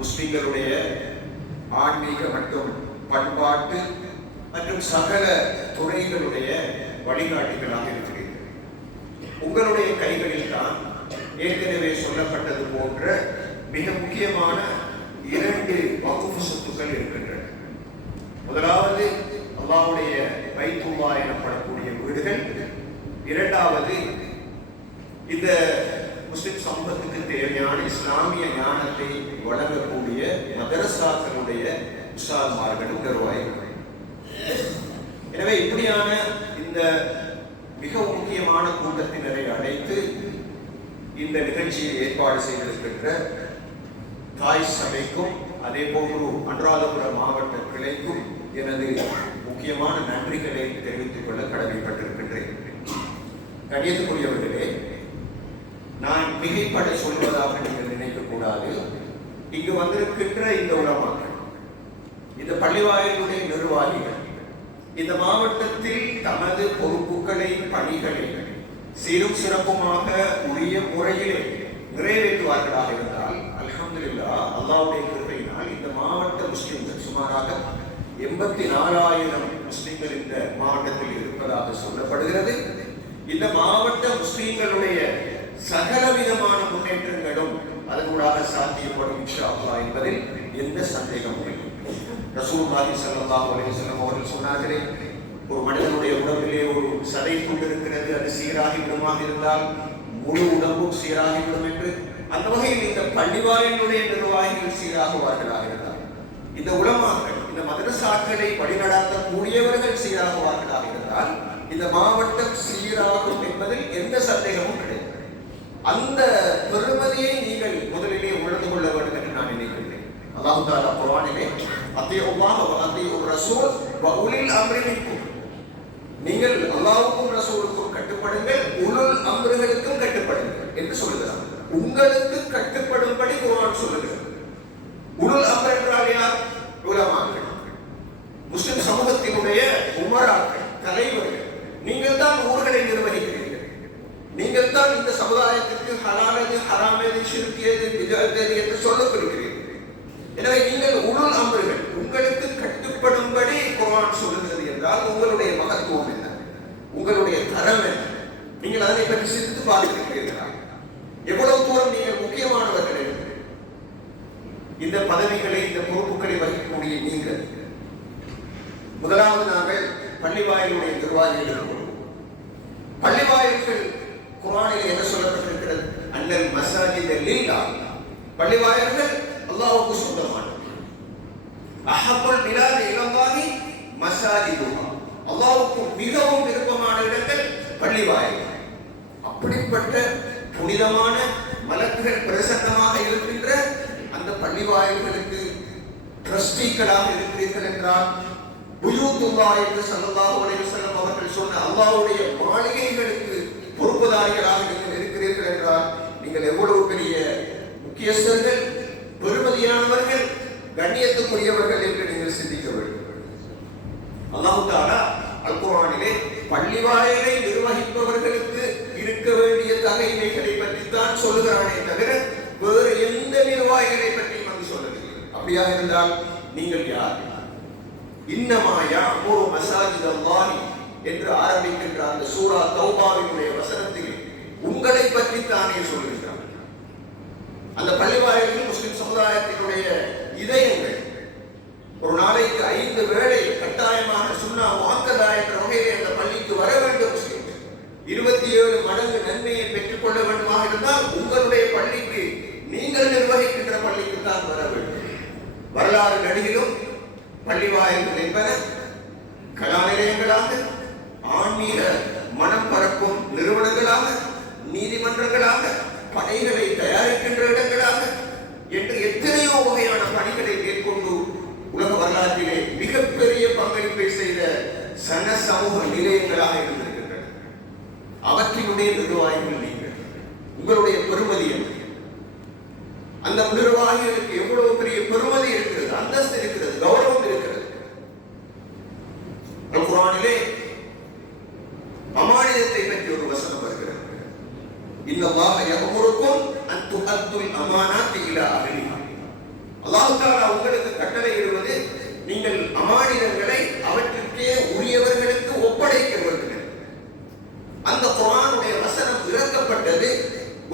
முஸ்லிம்களுடைய ஆன்மீக மற்றும் பண்பாட்டு மற்றும் சகல துறைகளுடைய வழிகாட்டிகளாக இருக்கிறீர்கள். உங்களுடைய கைகளில் தான் ஏற்கனவே சொல்லப்பட்டது போன்ற மிக முக்கியமான 2 வக்ஃப் சொத்துக்கள் இருக்கின்றன. முதலாவது அல்லாஹ்வுடைய பைத்துல்லாஹ் எனப்படக்கூடிய வீடுகள், இரண்டாவது இந்த முஸ்லிம் சமூகத்துக்கு தேவையான இஸ்லாமிய ஞானத்தை வழங்கக்கூடிய மதரசாக்களுடைய உஸ்தாத்மார்களும் நிர்வாகிகள். எனவே இப்படியான இந்த மிக முக்கியமான கூட்டத்தினரை அழைத்து இந்த நிகழ்ச்சியை ஏற்பாடு செய்திருக்கின்ற தாய் சபைக்கும் அதே போன்று அனுராதபுரம் மாவட்ட கிளைக்கும் எனது முக்கியமான நன்றிகளை தெரிவித்துக் கொள்ள கடமைப்பட்டிருக்கின்றேன். கண்ணியத்துக்குரியவர்களே, நான் மிகைப்பட சொல்வதாக நீங்கள் நினைக்கக்கூடாது. இங்கு வந்திருக்கின்ற இந்த உலமாக்கள், இந்த பள்ளிவாயிலுடைய நிர்வாகிகள் இந்த மாவட்டத்தில் தமது பொறுப்புகளை பணிகளை சீரும் சிறப்புமாக உரிய முறையிலே நிறைவேற்றுவார்களாக இருந்தால் அல்ஹம்துலில்லாஹ், அல்லாஹ்வுடைய கிருபையினால் இந்த மாவட்ட முஸ்லிம்கள் சுமாராக 84,000 முஸ்லிம்கள் இந்த மாவட்டத்தில் இருப்பதாக சொல்லப்படுகிறது. இந்த மாவட்ட முஸ்லிம்களுடைய சகலவிதமான முன்னேற்றங்களும் அதனூடாக சாத்தியப்படும் இன்ஷா அல்லாஹ் என்பதில் எந்த சந்தேகமும் இல்லை. ரசூலுல்லாஹி ஸல்லல்லாஹு அலைஹி வஸல்லம் அவர்கள் சொன்னார்களே, ஒரு மனிதனுடைய உடம்பிலே ஒரு சதை கொண்டிருக்கிறது, அது சீராகி விடுமாக இருந்தால் முழு உடம்பும் சீராகிவிடும் என்று. அந்த வகையில் இந்த பள்ளிவாயிலுடைய நிர்வாகிகள் சீராகுவார்களாக இருந்தால், இந்த உலமாக்கள் இந்த மதரசாக்களை வழிநடத்தக்கூடியவர்கள் சீராகுவார்களாக இருந்தால் இந்த மாவட்டம் சீராகும் என்பதில் எந்த சந்தேகமும் கிடையாது. அந்த பெருமதியை நீங்கள் முதலிலே உணர்ந்து கொள்ள வேண்டும் என்று நான் நினைக்கிறேன். அல்லாஹ் தஆலா குர்ஆனிலே அத்தீஉல்லாஹ் வ அத்தீஉர் ரசூல் வ உலில் அம்ரி மின்கும், நீங்கள் அல்லாஹ்வுக்கும் ரசூலுக்கும் கட்டுப்படுங்கள், உலுல் அம்ர்களுக்கும் கட்டுப்படுங்கள் என்று சொல்கிறார். உங்களுக்கு கட்டுப்படும்படி குர்ஆன் சொல்லுகிறது. உலுல் அம்ர் என்றால் யார்? உலமாக்கள், முஸ்லிம் சமூகத்தினுடைய உமராக்கள், தலைவர்கள். நீங்கள் தான் ஊர்களை நிர்வகிக்கிறீர்கள். நீங்கள் தான் இந்த சமுதாயத்திற்கு ஹலாலது ஹராமது ஷிர்கியது பிதஅத் என்று சொல்லப் இருக்கிறீர்கள். எனவே நீங்கள் உலுல் அம்ர்கள், உங்களுக்கு கட்டுப்படும்படி குர்ஆன் சொல்லுகிறது என்றால் உங்களுடைய மகத்துவம் என்ன, உங்களுடைய தரம் என்ன? நீங்கள் அதனை பற்றி சிந்தித்து பார்த்திருக்கிறீர்களா? எவ்வளவு தூரம் நீங்கள் முக்கியமானவர்கள் என்று. இந்த பதவிகளை இந்த பொறுப்புகளை வகிக்கக்கூடிய நீங்கள், முதலாவது நாங்கள் பள்ளிவாயிலுடைய நிர்வாகிகள் இருக்கிறோம். பள்ளிவாயில்கள் குர்ஆனில் என்ன சொல்லப்பட்டிருக்கிறது? அன்னல் மஸாஜித லில்லாஹ், பள்ளிவாயில்கள் அல்லாஹ்வுக்கு சொந்தமானது. அஹப்புல் பிலாதி இலல்லாஹி மஸாஜிதுஹா, அல்லாஹ்வுக்கு மிகவும் விருப்பமான இடங்கள் பள்ளிவாயில்கள். அப்படிப்பட்ட புனிதமான மலக்குகள் பிரசன்னமாக இருக்கின்ற அந்த பள்ளிவாயில்களுக்கு ட்ரஸ்டிகளாக இருக்கிறீர்கள் என்றால், புயூத்துல்லாஹ் என்று ஸல்லல்லாஹு அலைஹி வஸல்லம் அவர்கள் சொன்ன அல்லாஹ்வுடைய மாளிகைகளுக்கு பொறுப்புதாரிகளாக நீங்கள் இருக்கிறீர்கள் என்றால் நீங்கள் எவ்வளவு பெரிய முக்கியஸ்தர்கள், பெருமதியானவர்கள், கண்ணியத்துக்குரியவர்கள் என்று நீங்கள் சிந்திக்க வேண்டும். அல்லாஹ் தஆலா அல் குர்ஆனிலே பள்ளிவாயிலை நிர்வகிப்பவர்களுக்கு இருக்க வேண்டிய தகைமைகளை பற்றி தான் சொல்லுகிறானே தவிர வேறு எந்த நிர்வாகிகளை பற்றியும் வந்து சொல்லவில்லை. அப்படியாக இருந்தால் நீங்கள் யார்? இன்னமா யஅமுரு மஸாஜிதல்லாஹி என்று ஆரம்பிக்கின்ற அந்த சூரா தௌபாவினுடைய வசனத்தில் உங்களை பற்றி தானே சொல்லுகிறார். அந்த பள்ளிவாயில்கள் முஸ்லிம் சமுதாயத்தினுடைய இதயங்கள். ஒரு நாளைக்கு 5 வேளை கட்டாயமாக சுன்னா முஅக்கதா என்ற வகையிலே அந்த பள்ளிக்கு வர வேண்டும். முஸ்லிம் 27 மடங்கு நன்மையை பெற்றுக் கொள்ள வேண்டுமாக இருந்தால் உங்களுடைய பள்ளிக்கு, நீங்கள் நிர்வகிக்கின்ற பள்ளிக்கு தான் வர வேண்டும். வரலாறு நடிகிலும் பள்ளிவாயில்கள் என்பன கலா நிலையங்களாக, ஆன்மீக மனம் பரப்பும் நிறுவனங்களாக, நீதிமன்றங்களாக, படைகளை தயாரிக்கின்ற இடங்களாக என்று எத்தனையோ வகையான பணிகளை மேற்கொண்டு உலக வரலாற்றிலே மிகப்பெரிய பங்களிப்பை செய்த சன சமூக நிலையங்களாக இருந்திருக்கின்றன. அவற்றினுடைய நிர்வாகிகள் நீங்கள். உங்களுடைய பெருமதி என்ன? அந்த நிர்வாகிகளுக்கு எவ்வளவு பெரிய பெருமதி இருக்கிறது, அந்தஸ்து இருக்கிறது, கௌரவம் இருக்கிறது. குர்ஆனிலே அமானிதத்தை பற்றி ஒரு வசனம் வருகிறது. இன்னல்லாஹ யஅமுருக்கும் அன் துஅத்துல் அமானாத்தி இலா அஹ்லிஹா. அல்லாஹ் தஆலா உங்களுக்கு கட்டளையிடுவது நீங்கள் அமானிதங்களை அவற்றுக்கே உரியவர்களுக்கு ஒப்படைக்க வேண்டும். அந்த குர்ஆனுடைய வசனம் இறக்கப்பட்டது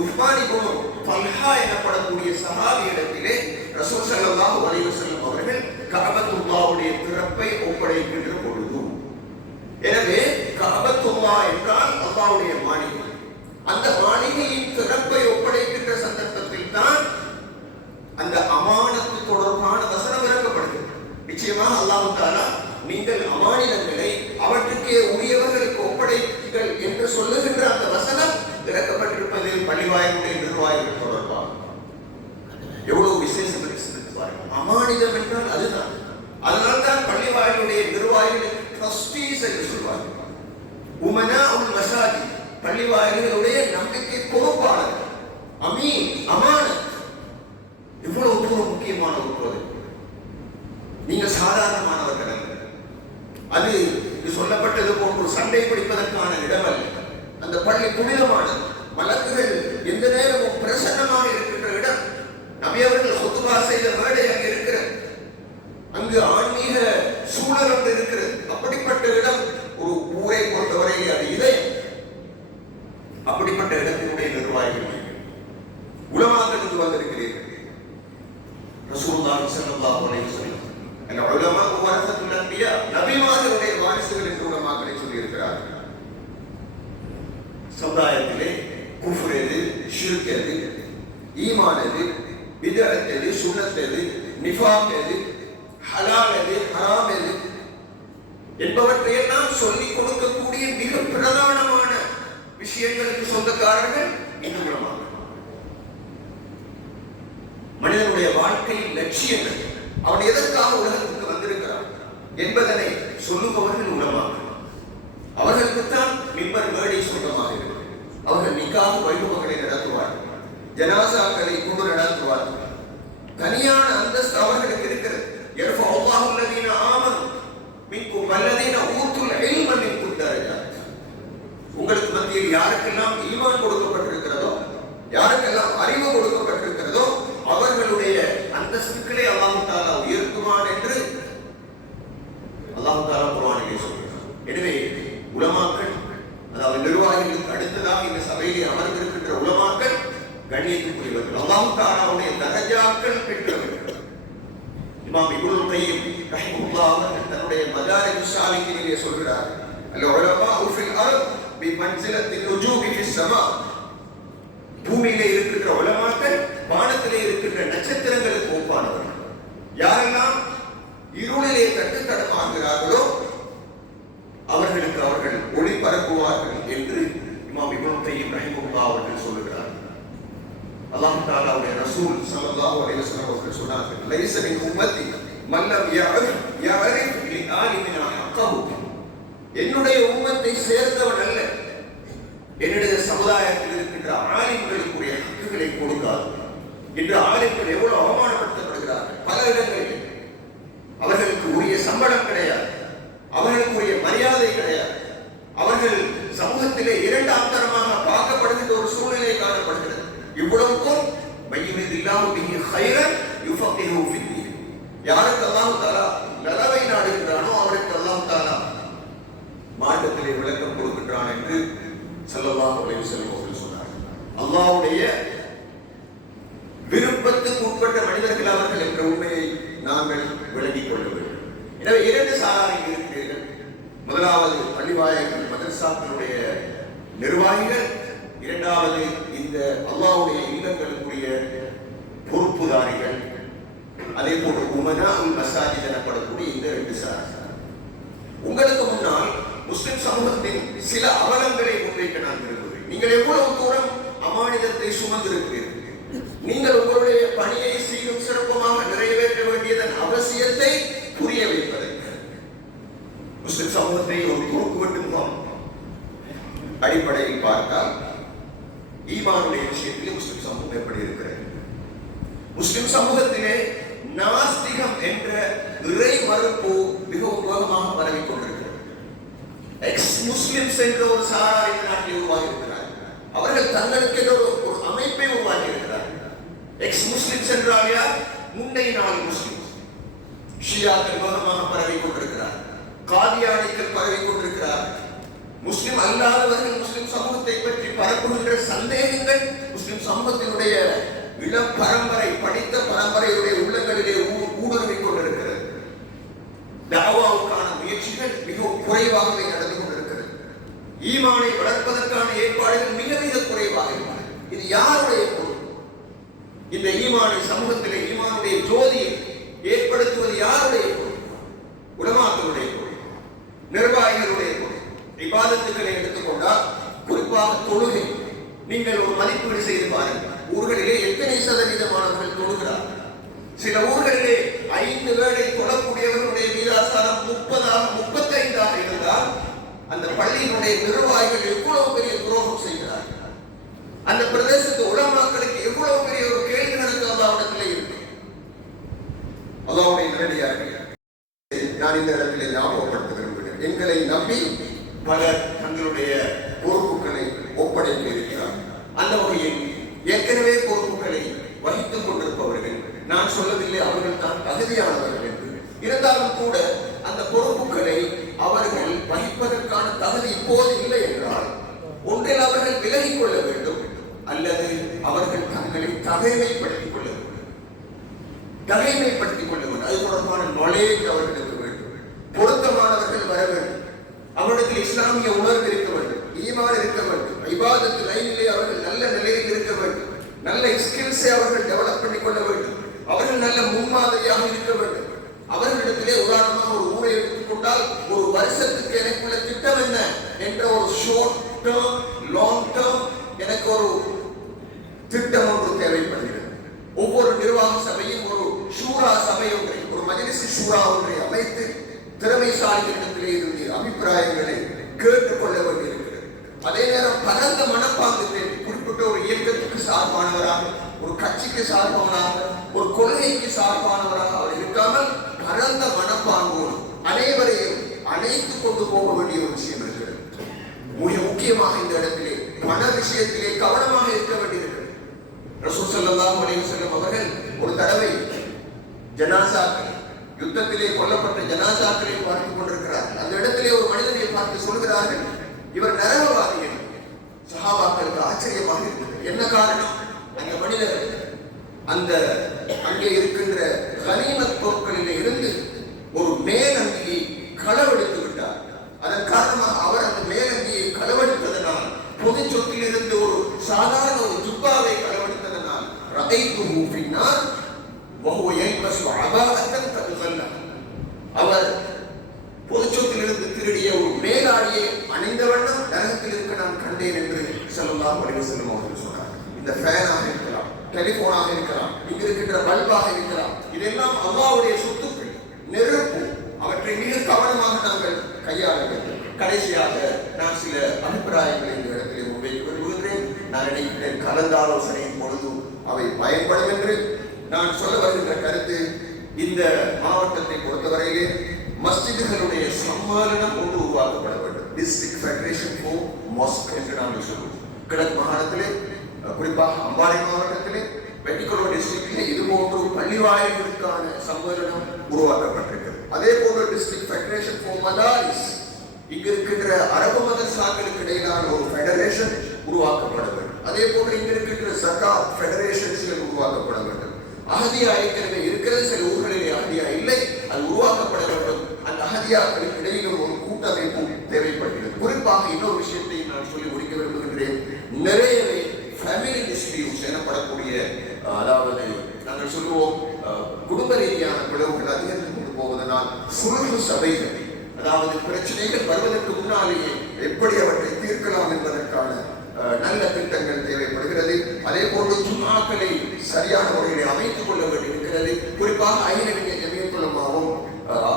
உஸ்மான் இப்னு தல்ஹா எனப்படக்கூடிய சஹாபியிடத்திலே ரசூல் ஸல்லல்லாஹு அலைஹி வஸல்லம் அவர்கள் கஅபத்துல்லாஹ்வுடைய திறப்பை ஒப்படைக்கின்ற பொழுது. எனவே கஅபத்துல்லாஹ் என்றால் அல்லாஹ்வுடைய மாளிகை. அந்த மாளிகையின் திறப்பை ஒப்படைக்கின்ற சந்தர்ப்பத்தில் தான் அந்த அமானத்து தொடர்பான வசனம் இறக்கப்படுகிறது. நிச்சயமாக அல்லாஹ் தஆலா நீங்கள் அமானிதங்களை அவற்றுக்கே உரியவர்களுக்கு ஒப்படைங்கள் என்று சொல்லுகின்ற அந்த வசனம் இறக்கப்பட்டிருப்பதில் பள்ளிவாயலுடைய நிர்வாகிகள் தொடர்பாக எவ்வளவு விசேஷம் இருக்கிறது பாருங்கள். அமானிதம் என்றால் அதுதான். அதனால்தான் பள்ளிவாயலுடைய நிர்வாகிகளுக்கு ட்ரஸ்டீஸ் என்று சொல்வார்கள். உமனாஉல் மசாஜித், பள்ளிவாயல்களுடைய நம்பிக்கை பொறுப்பாளர்கள். அமீன், அமானத், இவ்வளவு தூரம் முக்கியமான ஒரு பொருள். நீங்க சாதாரணமானவர்கள் அல்ல. அது சொல்லப்பட்டது போன்று சண்டை பிடிப்பதற்கான இடம் அல்ல. அந்த பள்ளி புனிதமானது. மலக்குகள் எந்த நேரமும் பிரசன்னமாக இருக்கின்ற இடம். நபி அவர்கள் ஹுத்பா செய்த மேடை அங்கு இருக்கிறது. அங்கு ஆன்மீக சூழல் அங்கு இருக்கிறது. அப்படிப்பட்ட இடம் ஒரு ஊரை பொறுத்தவரை அது இதயம். அப்படிப்பட்ட இடத்தினுடைய நிர்வாகிகள் உலமாக்களுக்கு வந்திருக்கிறீர்கள். ரசூலுல்லாஹி ஸல்லல்லாஹு அலைஹி வஸல்லம் உலமா வரசத்துல் அன்பியா, நபிமார்களுடைய வாரிசுகள் என்று உலமாக்களை சொல்லி இருக்கிறார்கள். சமுதாயத்திலே குஃப்ர் எது, ஷிர்க் எது, ஈமான் எது, பித்அத் எது, சுன்னத் எது, நிஃபாக் எது, ஹலால் எது, ஹராம் எது என்பவற்றையெல்லாம் சொல்லிக் கொடுக்கக்கூடிய மிக பிரதானமான விஷயங்களுக்கு சொந்தக்காரர்கள் இந்த உலமாக்கள். மனிதனுடைய வாழ்க்கையின் லட்சியங்கள், அவன் எதற்காக உலகத்துக்கு வந்திருக்கிறான் என்பதனை சொல்லுபவர்கள் உலமாக்கள். அவர்களுக்குத்தான் மிம்பர் மேடை சொந்தமாக இருக்கிறது. அவர்கள் நிக்காஹ் வைபவங்களை நடத்துவார்கள், ஜனாசாக்களை கொண்டு நடத்துவார்கள். தனியான அந்தஸ்து அவர்களுக்கு இருக்கிறது. யர்ஃபஉல்லாஹு அல்லதீன ஆமனு மின்கும் வல்லதீன ஊத்துல் இல்ம மின்கும் தரஜாத். உங்களுக்கு மத்தியில் யாருக்கெல்லாம் ஈமான் கொடுக்கப்பட்டிருக்கிறதோ, யாருக்கெல்லாம் அறிவு கொடுக்கப்பட்டிருக்கிறதோ அவர்களுடைய அந்தஸ்துக்களை அல்லாஹ் தஆலா உயர்த்துவான் என்று அல்லாஹ் தஆலா குர்ஆனிலே சொல்கிறார். எனவே உலமாக்கள், அதாவது நிர்வாகிகளுக்கு அடுத்ததாக இந்த சபையிலே அமர்ந்திருக்கின்ற உலமாக்கள் கண்ணியத்துக்குரியவர்கள், அல்லாஹ் தஆலாவுடைய தரஜாக்கள் பெற்றவர்கள். இமாம் இப்னுல் கய்யிம் ரஹிமஹுல்லாஹ் அவர்கள் தன்னுடைய மதாரிஜுஸ் ஸாலிகீனிலே சொல்கிறார், அல் உலமாஉ ஃபில் அர்த் பி மன்சிலத்தின் நுஜூமி ஃபிஸ் ஸமா. பூமியிலே இருக்கின்ற உலமாக்கள் வானத்திலே இருக்கின்ற நட்சத்திரங்களுக்கு ஒப்பானவர்கள். யாரெல்லாம் இருளிலே தட்டுத்தடமாகிறார்களோ அவர்களுக்கு அவர்கள் ஒளி பரப்புவார்கள் என்று இமாம் இப்னுல் கய்யிம் ரஹிமஹுல்லாஹ் அவர்கள் சொல்கிறார். அல்லாஹ் தஆலாவுடைய ரசூல் ஸல்லல்லாஹு அலைஹி வஸல்லம் அவர்கள் சொன்னார்கள், லைஸ மின் உம்மத்தி மன் லம் யஅரிஃப் லி ஆலிமினா ஹக்கஹு. என்னுடைய உம்மத்தை சேர்ந்தவன் அல்ல என்னுடைய சமுதாயத்தில் இருக்கின்ற ஆலிம்களுக்குரிய ஹக்குகளை கொடுக்காது. இன்று ஆலிம்கள் எவ்வளவு அவமானப்படுத்தப்படுகிறார்கள். பல இடங்களில் அவர்களுக்கு உரிய சம்பளம் கிடையாது, அவர்களுக்குரிய மரியாதை கிடையாது. அவர்கள் சமூகத்திலே இரண்டாம் தரமாக பார்க்கப்படுகின்ற ஒரு சூழ்நிலை காணப்படுகிறது. இவ்வளவுக்கும் பையினதில்லாஹு பிஹி கைரன் யுஃபக்கிஹு ஃபித்தீன். யாருக்கு அல்லாஹ் தஆலா நலவை நாடுகிறானோ அவருக்கு அல்லாஹ் தஆலா மார்க்கத்திலே விளக்கம் கொடுக்கின்றான் என்று ஸல்லல்லாஹு அலைஹி வஸல்லம் அவர்கள் சொன்னார்கள். அல்லாஹ்வுடைய விருப்பத்துக்கு உட்பட்ட மனிதர்கள் அவர்கள் என்ற உண்மையை நாங்கள் விளங்கிக் கொள்ள வேண்டும். எனவே இரண்டு சாரார்கள் இருக்கிறீர்கள். முதலாவது பள்ளிவாயல்கள் மதரசாக்களுடைய நிர்வாகிகள், இரண்டாவது இந்த அல்லாஹ்வுடைய இல்லங்களுக்குரிய பொறுப்புதாரிகள், அதே போன்று உமனாஉல் மசாஜித் எனப்படக்கூடிய இந்த இரண்டு சாரார்கள். உங்களுக்கு முன்னால் முஸ்லிம் சமூகத்தின் சில அவலங்களை முன்வைக்க நான் விரும்புகிறேன். நீங்கள் எவ்வளவு தூரம் அமானிதத்தை சுமந்திருக்கிறீர்கள், நீங்கள் உங்களுடைய பணியை சீரும் சிறப்புமாக நிறைவேற்ற வேண்டியதன் அவசியத்தை புரிய வைப்பதற்கு முஸ்லிம் சமூகத்தை ஒரு குறுக்குவெட்டு முகாம் அடிப்படையில் பார்த்தால் ஈமானுடைய விஷயத்தில் முஸ்லிம் சமூகம் எப்படி இருக்கிறது? முஸ்லிம் சமூகத்திலே நாஸ்திகம் என்ற இறை மறுப்பு மிகவும் வேகமாக பரவிக் கொண்டிருக்கிறது. எக்ஸ் முஸ்லிம்ஸ் என்ற ஒரு சாரார் இந்த நாட்டில் உருவாகி இருக்கிறார். அவர்கள் தங்களுக்கு ஒரு அமைப்பை உருவாக்கி இருக்கிறார். எக்ஸ் முஸ்லிம்ஸ் என்றால் யார்? முன்னைய நாள் முஸ்லிம் ஷியாக்கள் வேகமாக பரவி கொண்டிருக்கிறார், காதியானிகள் பரவி கொண்டிருக்கிறார். முஸ்லிம் அல்லாதவர்கள் முஸ்லிம் சமூகத்தை பற்றி பரப்புகின்ற சந்தேகங்கள் முஸ்லிம் சமூகத்தினுடைய இளம் பரம்பரை, படித்த பரம்பரையுடைய உள்ளங்களிலே ஊடுருவிக் கொண்டிருக்கிறது. தாவாவுக்கான முயற்சிகள் மிகவும் குறைவாகவே நடந்து கொண்டிருக்கிறது. ஈமானை வளர்ப்பதற்கான ஏற்பாடுகள் மிக மிக குறைவாக இருக்கிறது. இது யாருடைய பொருள்? இந்த ஈமானை சமூகத்திலே ஈமானுடைய ஜோதியை ஏற்படுத்துவது யாருடைய பொருள்? உலமாக்களுடைய பொருள், நிர்வாகிகளுடைய பொருள். இபாதத்துக்களை எடுத்துக்கொண்டால் குறிப்பாக தொழுகை நீங்கள் ஒரு மதிப்பீடு செய்து பாருங்கள். ஊர்களிலே எத்தனை சதவீதமானவர்கள் தொழுகிறார்? சில ஊர்களிலே 5 வேளை தொழக்கூடியவர்களுடைய வீதாசாரம் 30-35 இருந்தால் அந்த பள்ளியினுடைய நிர்வாகிகள் எவ்வளவு பெரிய துரோகம் செய்கிறார்கள். அந்த பிரதேசத்து உலமாக்களுக்கு எவ்வளவு பெரிய ஒரு கேள்வி நடக்க அல்லாஹ்விடத்திலே இருக்கு. அல்லாஹ்வுடைய நேரடியாக நான் இந்த இடத்திலே ஞாபகப்படுத்த விரும்புகிறேன். எங்களை நம்பி பலர் தங்களுடைய பொறுப்புகளை ஒப்படைக்க இருக்கிறார். அந்த வகையில் ஏற்கனவே பொறுப்புகளை வகித்துக் கொண்டிருப்பவர்கள், நான் சொல்லவில்லை அவர்கள் தான் தகுதியானவர்கள் என்று, இருந்தாலும் கூட அந்த பொறுப்புகளை அவர்கள் வகிப்பதற்கான தகுதி இப்போது இல்லை என்றால் ஒன்றில் அவர்கள் விலகிக் கொள்ள வேண்டும், அல்லது அவர்கள் தங்களை தகைமைப்படுத்திக் கொள்ள வேண்டும். தகைமைப்படுத்திக் கொள்ள வேண்டும். அது தொடர்பான நாலேஜ் அவர்களுக்கு வேண்டும். பொருத்தமானவர்கள் வர வேண்டும். அவர்களுக்கு இஸ்லாமிய உணர்வு இருக்க வேண்டும், ஈமான் இருக்க வேண்டும், இபாதத்து லைனிலே அவர்கள் நல்ல நிலையில் இருக்க வேண்டும், நல்ல ஸ்கில்ஸை அவர்கள் டெவலப் பண்ணிக் கொள்ள வேண்டும், அவர்கள் நல்ல முன்மாதிரியாக இருக்க வேண்டும். அவர்களிடத்திலே உதாரணமாக ஒரு ஊரை எடுத்துக்கொண்டால் ஒரு வருஷத்துக்கு எனக்குள்ள திட்டம் என்ன என்ற ஒரு ஷார்ட் டேர்ம், லாங் டேர்ம் எனக்கு ஒரு திட்டம் ஒன்று தேவைப்படுகிறது. ஒவ்வொரு நிர்வாக சபையும் ஒரு ஷூரா சபை ஒன்றை, ஒரு மஜ்லிஸ் ஷூரா ஒன்றை அமைத்து திறமைசாலிகளிடத்திலே இருந்து அபிப்பிராயங்களை கேட்டுக்கொள்ள வேண்டியிருக்கிறது. அதே நேரம் பரந்த மனப்பாங்கு தேவை. குறிப்பிட்ட ஒரு இயக்கத்துக்கு சார்பானவராக, ஒரு கட்சிக்கு சார்பானவராக, ஒரு கொள்கைக்கு சார்பானவராக அவர் இருக்காமல் பரந்த மனப்பாங்கோடு அனைவரையும் அணைத்துக் கொண்டு போக வேண்டிய ஒரு விஷயம் இருக்கிறது. மிக முக்கியமாக இந்த இடத்திலே பண விஷயத்திலே கவனமாக இருக்க வேண்டியிருக்கிறது. ரசூல் ஸல்லல்லாஹு அலைஹி வஸல்லம் அவர்கள் ஒரு தடவை ஜனாசாக்கள், யுத்தத்திலே கொல்லப்பட்ட ஜனாசாக்களை பார்த்துக் கொண்டிருக்கிறார்கள். அந்த இடத்திலே ஒரு மனிதனை பார்த்து சொல்கிறார்கள், இவர் நரகவாதி என்று. சஹாபாக்களுக்கு ஆச்சரியமாக இருக்கிறது. என்ன காரணம்? அந்த மனிதர் அந்த அங்கே இருக்கின்ற கனிமத் பொருட்களிலே இருந்து ஒரு மேலங்கியை களவெடுத்து விட்டார். அதன் காரணமாக அவர் அந்த மேலங்கியை களவெடுத்ததனால், பொது சொத்தில் இருந்து ஒரு சாதாரண ஒரு ஜுப்பாவை களவெடுத்ததனால் ரதைத்துஹு ஃபின்னார் வஹுவ யல்பஸு அபாஅத்தன் கத் கல்லா, அவர் பொது சொத்திலிருந்து திருடிய ஒரு மேலாடியை அணிந்த வண்ணம் நரகத்தில் இருக்க நான் கண்டேன் என்று ஸல்லல்லாஹு அலைஹி வஸல்லம் அவர்கள் சொன்னார். இந்த ஃபேனாக இருக்கலாம், டெலிபோனாக இருக்கலாம், இங்கு இருக்கின்ற பல்பாக இருக்கலாம், இதெல்லாம் அல்லாஹ்வுடைய சொத்துக்கள், நெருப்பு. அவற்றை மிக கவனமாக நாங்கள் கையாள வேண்டும். கடைசியாக நான் சில அபிப்பிராயங்களை இந்த இடத்திலே முன்வைக்க விரும்புகின்றேன். நான் நினைக்கிறேன் கலந்தாலோசனையின் பொழுது அவை பயன்படும் என்று. நான் சொல்ல வருகின்ற கருத்து, இந்த மாவட்டத்தை பொறுத்தவரையிலே மஸ்ஜிதுகளுடைய சம்மேளனம் ஒன்று உருவாக்கப்பட வேண்டும். டிஸ்ட்ரிக்ட் ஃபெடரேஷன் ஃபார் மாஸ்க் என்று நாங்கள் சொல்லுவோம். கிழக்கு மாகாணத்திலே, குறிப்பாக அம்பாறை மாவட்டத்திலே, வெட்டிக்குளோ டிஸ்ட்ரிக்டிலே இது போன்று பள்ளிவாயல்களுக்கான சம்மேளனம் உருவாக்கப்பட்டிருக்கிறது. அதே போன்று டிஸ்ட்ரிக்ட் ஃபெடரேஷன் ஃபார் மதாரிஸ், இங்கு இருக்கின்ற அரபு மதரசாக்களுக்கு இடையிலான ஒரு ஃபெடரேஷன் உருவாக்கப்பட வேண்டும். அதே போன்று இங்கு இருக்கின்ற ஜகாத் ஃபெடரேஷன்ஸ்கள் உருவாக்கப்பட வேண்டும். அஹதியா ஏற்கனவே இருக்கிறது, சில ஊர்களிலே அஹதியா இல்லை, அது உருவாக்கப்பட வேண்டும். அந்த அஹதியாக்களுக்கு இடையிலும் ஒரு கூட்டமைப்பு தேவைப்படுகிறது. குறிப்பாக இன்னொரு விஷயத்தை நான் சொல்லி முடிக்க விரும்புகின்றேன். நிறையவே ஃபேமிலி டிஸ்பியூட்ஸ் எனப்படக்கூடிய, அதாவது நாங்கள் சொல்லுவோம் குடும்ப ரீதியான பிளவுகள் அதிகரித்து கொண்டு போவதனால் சுல்ஹு சபைகள், அதாவது பிரச்சனைகள் வருவதற்கு முன்னாலேயே எப்படி அவற்றை தீர்க்கலாம் என்பதற்கான நல்ல திட்டங்கள் தேவைப்படுகிறது. அதே போன்று ஜும்ஆக்களை சரியான முறையில் அமைத்துக் கொள்ள வேண்டியிருக்கிறது. குறிப்பாக அகில ஜமியத்துல் உலமாவும்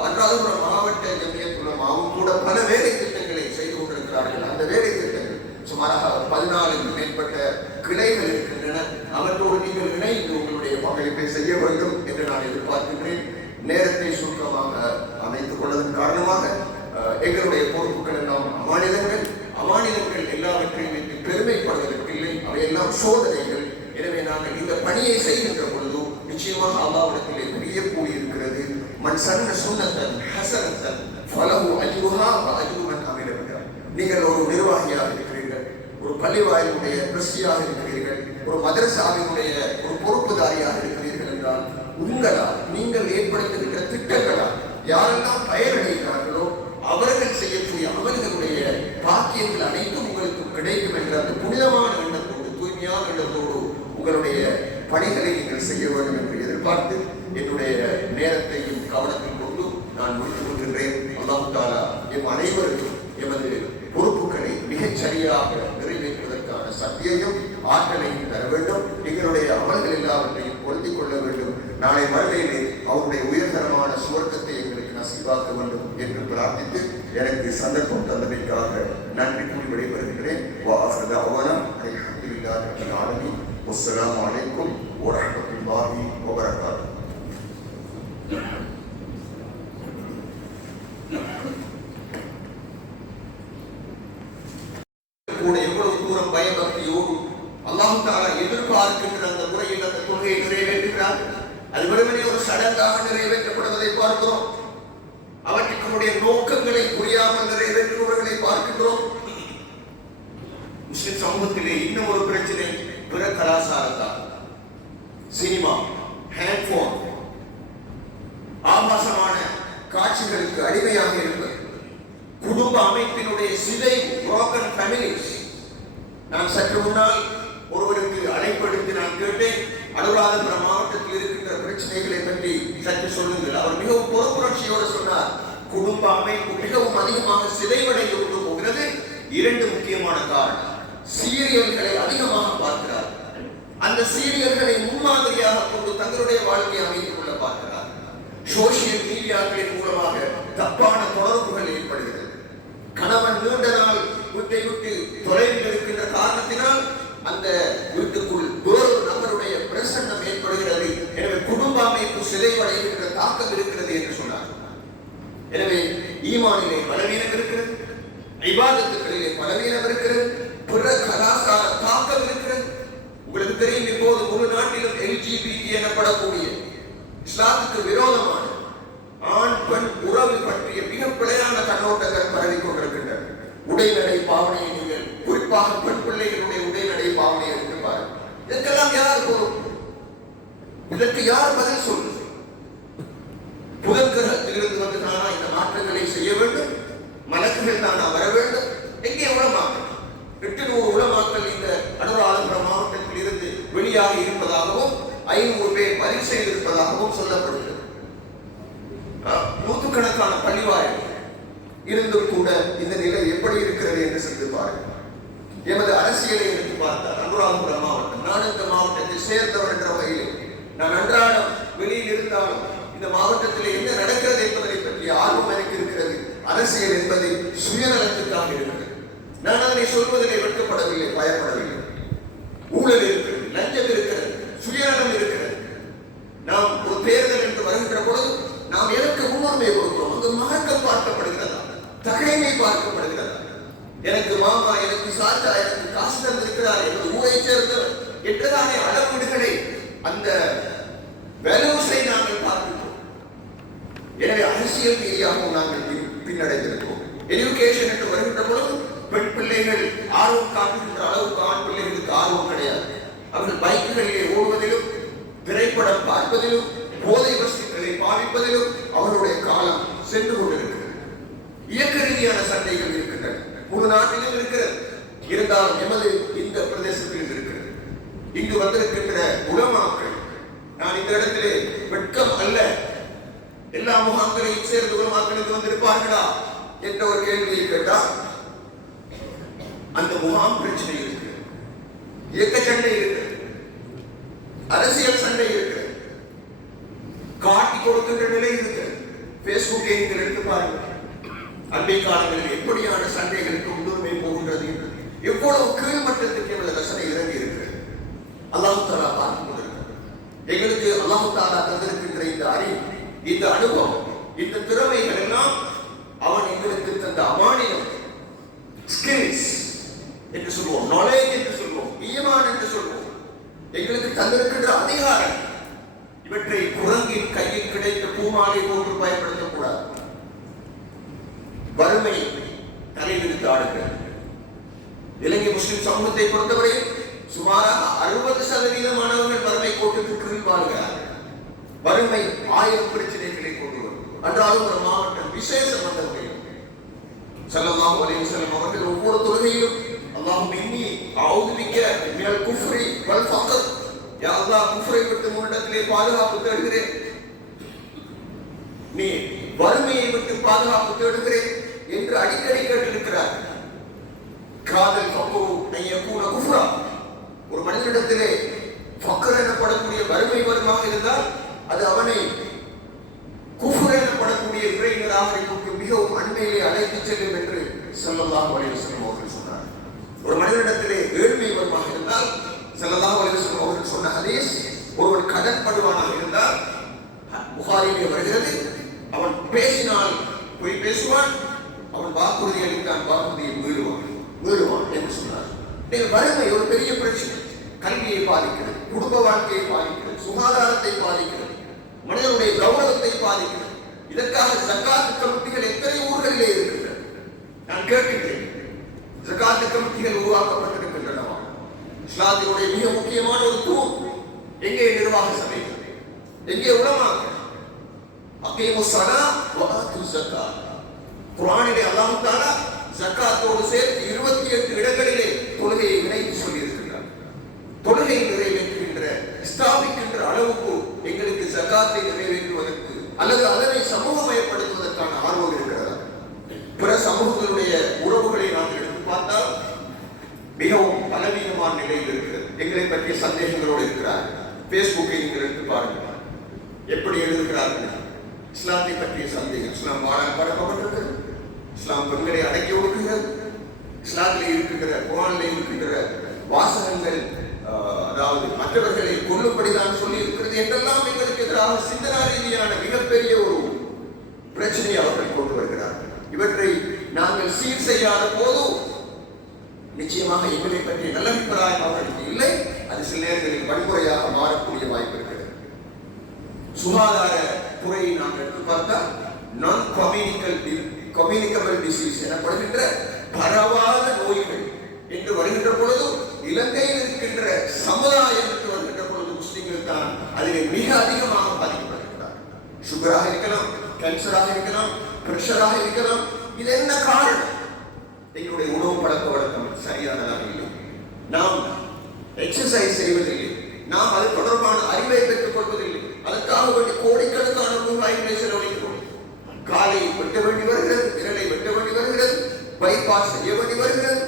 அன்றாதபுரம் மாவட்ட ஜமியத்துல் உலமாவும் கூட பல வேலை திட்டங்களை செய்து கொண்டிருக்கிறார்கள். அந்த வேலை திட்டங்கள் சுமாராக 14 மேற்பட்ட கிளைகள் இருக்கின்றன. அவற்றோடு நீங்கள் இணைந்து உங்களுடைய பங்களிப்பை செய்ய வேண்டும் என்று நான் எதிர்பார்க்கின்றேன். நேரத்தை சுருக்கமாக அமைத்துக் கொள்வதன் காரணமாக எங்களுடைய பொறுப்புகள் எல்லாம் அமானிதங்கள் எல்லாவற்றையும் பெருமைப்படுவதற்கு இல்லை, அவையெல்லாம் சோதனைகள். எனவே நாங்கள் இந்த பணியை செய்கின்ற பொழுது நிச்சயமாக அல்லாஹ்விடத்திலே பெரிய கூலி இருக்கிறது. மன் சன்ன சுன்னத்தன் ஹஸனத்தன் ஃபலஹு அஜ்ருஹா வ அஜ்ரு மன் அமில பிஹா. நீங்கள் ஒரு நிர்வாகியாக இருக்கிறீர்கள், ஒரு பள்ளிவாயிலுடைய ட்ரஸ்டியாக இருக்கிறீர்கள், ஒரு மதரசாவினுடைய ஒரு பொறுப்புதாரியாக இருக்கிறீர்கள் என்றால் உங்களால் நீங்கள் ஏற்படுத்துகின்ற திட்டங்களால் யாரெல்லாம் பயனடைகிறார்களோ அவர்கள் செய்யக்கூடிய அவர்களுடைய பாக்கியங்கள் அனைத்தும் உங்களுக்கு கிடைக்கும் என்ற அந்த புனிதமான எண்ணத்தோடு, தூய்மையான எண்ணத்தோடு உங்களுடைய பணிகளை நீங்கள் செய்ய வேண்டும் என்று எதிர்பார்த்து என்னுடைய நேரத்தையும் கவனத்தில் கொண்டு நான் முடித்துக் கொள்கின்றேன். அல்லாஹ் தஆலா எம் அனைவருக்கும் எமது பொறுப்புகளை மிகச் சரியாக நிறைவேற்றுவதற்கான சக்தியையும் ஆற்றலையும் தர வேண்டும். எங்களுடைய அமல்கள் எல்லாவற்றையும் பொருத்திக் கொள்ள வேண்டும். நாளை மறுமையிலே அவருடைய உயர்தரமான சுவர்க்கத்தை எங்களுக்கு நசீபாக்க வேண்டும் என்று பிரார்த்தித்து எனக்கு சந்தர்ப்பம் தந்தமைக்காக நன்றி கூறி விடைபெறுகின்றேன். அஸ்ஸலாமு அலைக்கும் வரஹ்மத்துல்லாஹி வபரகாத்துஹு. கூட எவ்வளவு தூரம் பயபக்தியோடு அல்லாஹ் தஆலா எதிர்பார்க்கின்ற அந்த முறையில் அந்த கொள்கையை நிறைவேற்றுகிறார். அது வெறுமனே ஒரு சடங்காக நிறைவேற்றப்படுவதை பார்க்கிறோம். அவற்றுடைய நோக்கங்களை புரியாமல் நிறைவேற்றுபவர்களை பார்க்கின்றோம். முஸ்லிம் சமூகத்திலே இன்னும் ஒரு பிரச்சனை பிற கலாச்சாரத்தால் சினிமா, ஹேண்ட்போன், ஆபாசமான காட்சிகளுக்கு அடிமையாக இருப்பது, குடும்ப அமைப்பினுடைய சிதை, broken families. நான் சற்று முன்னால் ஒருவருக்கு அழைப்படுத்தி நான் கேட்டேன், அனுராதபுரம் மாவட்டத்தில் இருக்கின்ற பிரச்சனைகளை பற்றி சற்று சொல்லுங்கள். அவர் மிகவும் பொறுப்புணர்ச்சியோடு சொன்னார், குடும்ப அமைப்பு மிகவும் அதிகமாக சிதைவடைந்து கொண்டு போகிறது. இரண்டு முக்கியமான காரணம், சீரியல்களை அதிகமாக பார்க்கிறார். அந்த சீரியல்களை முன்மாதிரியாக கொண்டு தங்களுடைய வாழ்க்கையை அமைத்துக் கொள்ள பார்க்கிறார். சோசியல் மீடியாக்களின் மூலமாக தப்பான தொடர்புகள் ஏற்படுகிறது. கணவன் நீண்ட நாள் வீட்டை விட்டு தொலைவில் இருக்கின்ற காரணத்தினால் அந்த வீட்டுக்குள் வேறொரு நபருடைய பிரசன்னம் ஏற்படுகிறது. எனவே குடும்ப அமைப்பு சிதைவடைகின்ற தாக்கம் இருக்கிறது என்று சொன்னார். எனவே ஈமானிலே பலவீனம் இருக்கிறது, இபாதத்துகளிலே பலவீனம் இருக்கிறது, பிற கலாச்சார தாக்கம் இருக்கிறது. உங்களுக்கு தெரியும், இப்போது முழு நாட்டிலும் LGBT எனப்படக்கூடிய இஸ்லாத்துக்கு விரோதமான ஆண் பெண் உறவு பற்றிய மிக பிழையான கண்ணோட்டங்கள் பரவி கொண்டிருக்கின்றன. உடைநடை பாவனையை நீங்கள் குறிப்பாக பெண் பிள்ளைகளுடைய உடைநடை பாவனையை எடுத்து பாருங்கள். இதற்கெல்லாம் யார் பொறுப்பு? இதற்கு யார் பதில் சொல்லுது? புதன் கிரகத்திலிருந்து வந்து தானா இந்த மாற்றங்களை செய்ய வேண்டும்? மலக்குகள் தானா வர வேண்டும்? எங்கே உளமாக்கல்? 800 உளமாக்கல் இந்த அனுராதபுரம் மாவட்டத்தில் இருந்து வெளியாகி இருப்பதாகவும் 500 பேர் பதிவு செய்திருப்பதாகவும் சொல்லப்படுகிறது. நூற்றுக்கணக்கான பள்ளிவாயில் இருந்தும் கூட இந்த நிலை எப்படி இருக்கிறது என்று சிந்தித்து பாருங்கள். எமது அரசியலை எடுத்து பார்த்தால் அனுராதபுரம் மாவட்டம், நான் இந்த மாவட்டத்தை சேர்ந்தவர் என்ற வகையில் நான் அன்றாடம் வெளியில் இருந்தாலும் இந்த மாவட்டத்தில் என்ன நடக்கிறது என்பதை பற்றிய ஆர்வம் எனக்கு இருக்கிறது. அரசியல் என்பது சுயநலத்துக்காக இருக்கிறது. நான் அதனை சொல்வதிலே வெட்கப்படவில்லை, பயப்படவில்லை. ஊழல் இருக்கிறது, லஞ்சம் இருக்கிறது, சுயநலம் இருக்கிறது. நாம் ஒரு தேர்தல் என்று வருகின்ற பொழுது நாம் எதற்கு முன்னுரிமை கொடுக்கிறோம்? அங்கு மார்க்கம் பார்க்கப்படுகிறதா, தகைமை பார்க்கப்படுகிறதா? எனக்கு மாமா, எனக்கு சாச்சா, எனக்கு காசு தந்திருக்கிறார், எனது ஊரை சேர்ந்தவர் என்றதானே அளவீடுகளை, அந்த வேல்யூஸை நாங்கள் பார்க்கிறோம். எனவே அரசியல் ரீதியாகவும் நாங்கள் பின்னடைந்திருக்கிறோம். எஜுகேஷன் என்று வருகின்ற பொழுது பெண் பிள்ளைகள் ஆர்வம் காட்டுகின்ற அளவுக்கு ஆண் பிள்ளைகளுக்கு ஆர்வம் கிடையாது. அவர்கள் பைக்குகளிலே ஓடுவதிலும், திரைப்படம் பார்ப்பதிலும், போதை வஸ்துக்களை பாவிப்பதிலும் அவர்களுடைய காலம் சென்று கொண்டிருக்கிறது. இயக்க ரீதியான சண்டைகள் இருக்கின்றன, முழு நாட்டிலும் இருக்கிறது. இருந்தாலும் எமது இந்த பிரதேசத்தில் இருக்கிறது. இங்கு வந்திருக்கின்ற உலமாக்கள், நான் இந்த இடத்திலே வெட்கம் அல்ல, எல்லா முகாம்களையும் சேர்ந்து உலமாக்களுக்கு வந்திருப்பார்களா என்ற ஒரு கேள்வியை கேட்டால் அந்த முகாம் பிரச்சனை இருக்கு, இயக்க சண்டை இருக்கு, அரசியல் சண்டை இருக்கு, காட்டி கொடுக்கின்ற நிலை இருக்கு. பேஸ்புக்கை நீங்கள் எடுத்து பாருங்கள். அண்டை காலங்களில் எப்படியான சண்டைகளுக்கு முன்னுரிமை போகின்றது என்று, எவ்வளவு கீழ்மட்டத்துக்கு எமது ரசனை இறங்கி இருக்கிறது. அல்லாஹ் தஆலா பார்க்கும் போது எங்களுக்கு அல்லாஹ் தஆலா தந்திருக்கின்ற இந்த அறிவு, இந்த அனுபவம், இந்த திறமைகள் எல்லாம் அவன் எங்களுக்கு தந்த அமானியம், ஸ்கில்ஸ் என்று சொல்வோம், நாலேஜ் என்று சொல்வோம், ஈமான் என்று சொல்வோம், எங்களுக்கு தந்திருக்கின்ற அதிகாரம். இவற்றை குரங்கின் கையில் கிடைத்த பூமாலை போன்று பயன்படுத்தக்கூடாது. வறுமை தலைவிரித்து ஆடுகிறது. இலங்கை முஸ்லிம் சமூகத்தை பொறுத்தவரை சுமாராக 60% வறுமை கோட்டுக்கு கீழ் வாழ்கிறார்கள். வறுமை 1000 பிரச்சனைகளை கொண்டு வரும். அன்றாலும் ஒரு மாவட்டம் விசேஷம் வந்த முறையில் ஸல்லல்லாஹு அலைஹி வஸல்லம் அவர்கள் ஒவ்வொரு தொழுகையிலும் அல்லாஹும்ம இன்னி அஊது பிக்க மினல் குஃப்ரி வல் ஃபக்ர், யா அல்லாஹ் குஃப்ரை விட்டு உன்னிடத்திலே பாதுகாப்பு தேடுகிறேன், நீ வறுமையை விட்டு பாதுகாப்பு தேடுகிறேன் என்று அடிக்கடி கேட்டிருக்கிறார். காதல் ஃபக்ரு நயக்கூன குஃப்ரா, ஒரு மனிதனிடத்திலே ஃபக்ர் எனப்படக்கூடிய வறுமை வருமாக இருந்தால் அது அவனை குஃப்ர் எனப்படக்கூடிய இறை நிராகரிப்புக்கு மிகவும் அண்மையிலே அழைத்து செல்லும் என்று ஸல்லல்லாஹு அலைஹி வஸல்லம் அவர்கள் சொன்னார். ஒரு மனிதனிடத்திலே ஏழ்மை வருமாக இருந்தால் ஸல்லல்லாஹு அலைஹி வஸல்லம் அவர்கள் சொன்ன ஹதீஸ், ஒருவன் கடன்படுவானாக இருந்தால் புகாரிலே வருகிறது, அவன் பேசினால் போய் பேசுவான், அவன் வாக்குறுதி அளித்தான், வாக்குறுதியை மீறுவான் என்று சொன்னார். வறுமை ஒரு பெரிய பிரச்சனை. கல்வியை பாதிக்கிறது, குடும்ப வாழ்க்கையை பாதிக்கிறது, சுகாதாரத்தை பாதிக்கிறது, மனிதனுடைய கௌரவத்தை பாதிக்கிறது. இதற்காக ஜகாத் கமிட்டிகள் எத்தனை ஊர்களிலே இருக்கின்றன. நான் கேட்கிறேன், ஜகாத் கமிட்டிகள் உருவாக்கப்பட்டிருக்கின்றனவா? இஸ்லாத்தினுடைய மிக முக்கியமான ஒரு தூண் எங்கே? நிர்வாக சபை, எங்கே உலமாக்கள்? அகீமுஸ் ஸலாத் வ ஆத்துஸ் ஸகாத். குர்ஆனிலே அல்லாஹ் தஆலா ஜகாத்தோடு சேர்த்து 28 இடங்களிலே தொழுகையை இணைத்து சொல்லியிருக்கிறார். தொழுகை நிறைவேற்றுகின்ற ஸ்தாபிக்கின்ற அளவுக்கு எங்களுக்கு ஜகாத்தை நிறைவேற்றுவதற்கு அல்லது அதனை சமூகமயப்படுத்துவதற்கான ஆர்வம் இருக்கிறதா? பிற சமூகங்களுடைய உறவுகளை நாம் எடுத்து பார்த்தால் மிகவும் பலவீனமான நிலையில் இருக்கிறது. எங்களை பற்றிய சந்தேகங்களோடு இருக்கிறார். பேஸ்புக்கை நீங்கள் எடுத்து பாருங்கள், எப்படி எழுதுகிறார்கள்? இஸ்லாத்தை பற்றிய சந்தேகம். இஸ்லாம் வாழால் பரப்பப்பட்டிருக்கிறது, இஸ்லாம் பெண்களை அடக்கி ஒடுக்குகிறது, இஸ்லாத்திலே இருக்கின்ற குர்ஆனிலே இருக்கின்ற வாசகங்கள் அதாவது மற்றவர்களை கொல்லும்படிதான் சொல்லி இருக்கிறது என்றெல்லாம் எங்களுக்கு எதிராக சிந்தனா ரீதியான மிகப்பெரிய ஒரு பிரச்சனையை அவர்கள் கொண்டு வருகிறார்கள். இவற்றை நாங்கள் சீர் செய்யாத போது நிச்சயமாக எங்களை பற்றிய நல்ல அபிப்பிராயம் அவர்களுக்கு இல்லை. அது சில நேரங்களில் வன்முறையாக மாறக்கூடிய வாய்ப்பு இருக்கிறது. சுகாதார துறையை நாம் எடுத்து பார்த்தால் நான் கம்யூனிகபிள் டிசீஸ் எனப்படுகின்ற பரவாத நோய்கள் என்று வருகின்ற பொழுது இலங்கையில் இருக்கின்ற சமுதாயம் என்று வருகின்ற பொழுது முஸ்லிம்கள் தான் அதிலே மிக அதிகமாக பாதிக்கப்படுகிறார். சுகராக இருக்கலாம், கேன்சராக இருக்கலாம், பிரஷராக இருக்கலாம். இது என்ன காரணம்? எங்களுடைய உணவு பழக்க வழக்கம் சரியானதாக இல்லை. நாம் எக்ஸசைஸ் செய்வதில்லை, நாம் அது தொடர்பான அறிவை பெற்றுக் கொள்வதில்லை. அதற்காக வேண்டிய கோடிக்கணக்கான ரூபாய்களை செலவழிக்கிறோம். காலை வெட்ட வேண்டி வருகிறது, விரலை வெட்ட வேண்டி வருகிறது, பைபாஸ் செய்ய வேண்டி வருகிறது.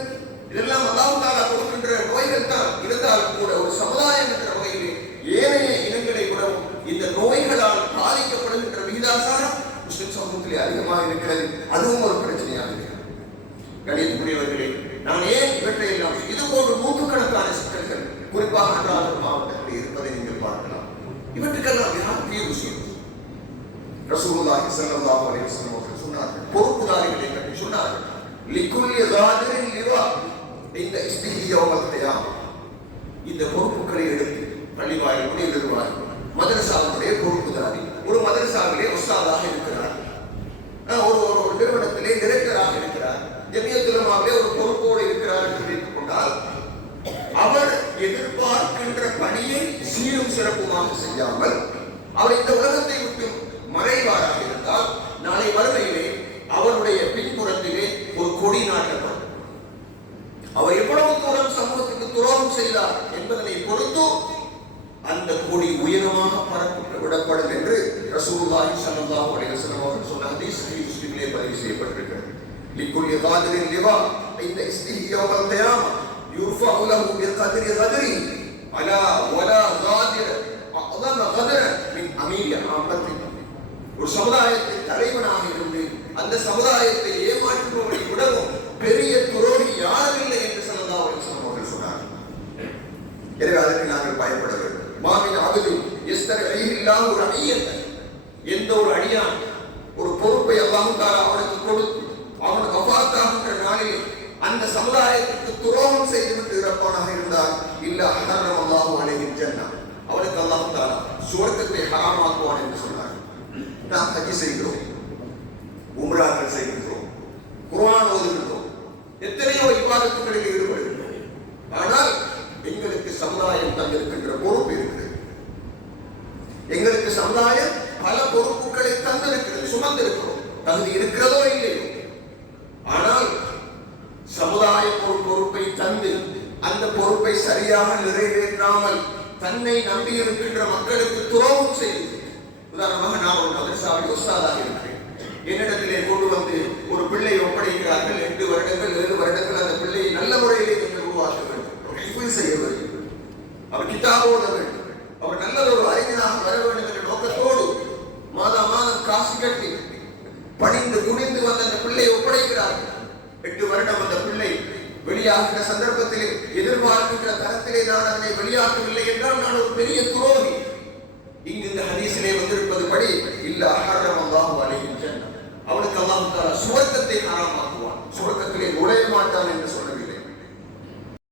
இதெல்லாம் அல்லாஹ் தஆலா கொடுக்கின்ற நோய்கள் தான். இருந்தாலும் கூட ஒரு சமுதாயம் என்ற வகையிலே ஏனைய இனங்களை விடவும் இந்த நோய்களால் பாதிக்கப்படுகின்ற விகிதாசாரம் முஸ்லிம் சமூகத்திலே அதிகமாக இருக்கிறது. அதுவும் ஒரு பிரச்சனையாக இருக்கிறது. கணியத்துக்குரியவர்களே, நான் ஏன் இவற்றை எல்லாம் இது போன்ற நூற்றுக்கணக்கான சிக்கல்கள் குறிப்பாக அன்றாடம் மாவட்டத்தில் இருப்பதை நீங்கள் பார்க்கலாம். இவற்றுக்கெல்லாம் யார் தீர்வு செய்யும்? ரசூலுல்லாஹி ஸல்லல்லாஹு அலைஹி வஸல்லம் அவர்கள் சொன்னார்கள், பொறுப்புதாரிகளை பற்றி சொன்னார்கள், லிகுல்லி காதிரின் லிவா இந்த இஸ்திஹி யௌமல் கியாமah. இந்த பொறுப்புகளை எடுத்து பள்ளிவாயிலுடைய நிர்வாகி, மதரசாவுடைய பொறுப்புதாரி, ஒரு மதரசாவிலே உஸ்தாதாக இருக்கிறார், ஒரு நிறுவனத்திலே டைரக்டராக இருக்கிறார், ஜமியத்துல் உலமாவிலே ஒரு பொறுப்போடு இருக்கிறார் என்று வைத்துக் கொண்டால் அவர் எதிர்பார்க்கின்ற பணியை சீரும் சிறப்புமாக செய்யாமல் அவர் இந்த உலகத்தை விட்டு மறைவாராக இருந்தால் நாளை மறுமையிலே அவருடைய பின்புறத்திலே ஒரு கொடி நாட்டப்படும். அவர் எவ்வளவு தூரம் சமூகத்துக்கு துரோகம் செய்தார் என்பதனை பொறுத்து அந்த கொடி உயரமாக பரப்ப விடப்படும் என்று ரசூலுல்லாஹி ஸல்லல்லாஹு அலைஹி வஸல்லம் அவர்கள் சொன்ன ஹதீஸ் முஸ்லிமிலே பதிவு செய்யப்பட்டிருக்கிறது. லிகுல்லி காதிரின் லிவா இந்த இஸ்திஹி யௌமல் கியாமah யுர்ஃபஉ லஹு பிகத்ரி கத்ரி அலா வலா காதிர அஅதம கத்ர மின் அமீர் ஆமத்தி. ஒரு சமுதாயத்தின் தலைவனாக இருந்து அந்த சமுதாயத்தை ஏமாற்றுபவரை விடவும் பெரிய துரோகி யாரும் இல்லை என்று ஸல்லல்லாஹு அலைஹி வஸல்லம் அவர்கள் சொன்னார். எனவே அதற்கு நாங்கள் பயப்பட வேண்டும். மாமின் அபதி யஸ்தரஹி அல்லாஹு ரஹியத். எந்த ஒரு அடியான் ஒரு பொறுப்பை அல்லாஹ் தஆலா அவனுக்கு கொடுத்து அவன் வஃபாத்தாகின்ற நாளில் அந்த சமுதாயத்துக்கு துரோகம் செய்துவிட்டு இறப்பானாக இருந்தால் இல்ல ஹர்ரம் அல்லாஹு அலைஹி ஜன்னah, அவனுக்கு அல்லாஹ் தஆலா சுவர்க்கத்தை ஹராமாக்குவான் என்று சொன்னார். நாம் ஹஜ் செய்கிறோம், உம்ராக்கள் செய்கின்றோம், குர்ஆன் ஓதுகின்றோம், எத்தனையோ இபாதத்துகளில் ஈடுபடுகின்றோம். ஆனால் எங்களுக்கு சமுதாயம் தந்திருக்கின்ற பொறுப்பு இருக்கிறது. எங்களுக்கு சமுதாயம் பல பொறுப்புகளை தந்திருக்கிறது, சுமந்திருக்கிறோம். தகுதி இருக்கிறதோ இல்லையோ, ஆனால் சமுதாயம் ஒரு பொறுப்பை தந்து அந்த பொறுப்பை சரியாக நிறைவேற்றாமல் தன்னை நம்பி இருக்கின்ற மக்களுக்கு துரோகம் செய்து, உதாரணமாக நான் ஒரு மதரசாவில் உஸ்தாதாக இருக்கிறேன். என்னிடத்திலே கொண்டு வந்து ஒரு பிள்ளை ஒப்படைக்கிறார்கள். 8 வருடங்கள் 7 வருடங்கள் அந்த பிள்ளையை நல்ல முறையிலே நீங்கள் உருவாக்க வேண்டும், செய்ய வேண்டும், அவர் கிதாபோட வேண்டும், அவர் நல்ல ஒரு அறிஞராக வர வேண்டும் என்ற நோக்கத்தோடு மாதம் காசு கட்டி பணிந்து குனிந்து வந்த அந்த பிள்ளையை ஒப்படைக்கிறார்கள். 8 வருடம் அந்த பிள்ளை வெளியாகின்ற சந்தர்ப்பத்தில் எதிர்பார்க்கின்ற தரத்திலே நான் அதனை வெளியாகவில்லை என்றால் நான் ஒரு பெரிய துரோகி. இங்கு இந்த ஹதீஸிலே வந்திருப்பது படி இல்லா ஹர்ரமல்லாஹு அலைஹி ஜன்னah, அவனுக்கு அல்லாஹ் தஆலா சுவர்க்கத்தை ஹராமாக்குவான், சுவர்க்கத்திலே நுழைய மாட்டான் என்று சொல்றார்.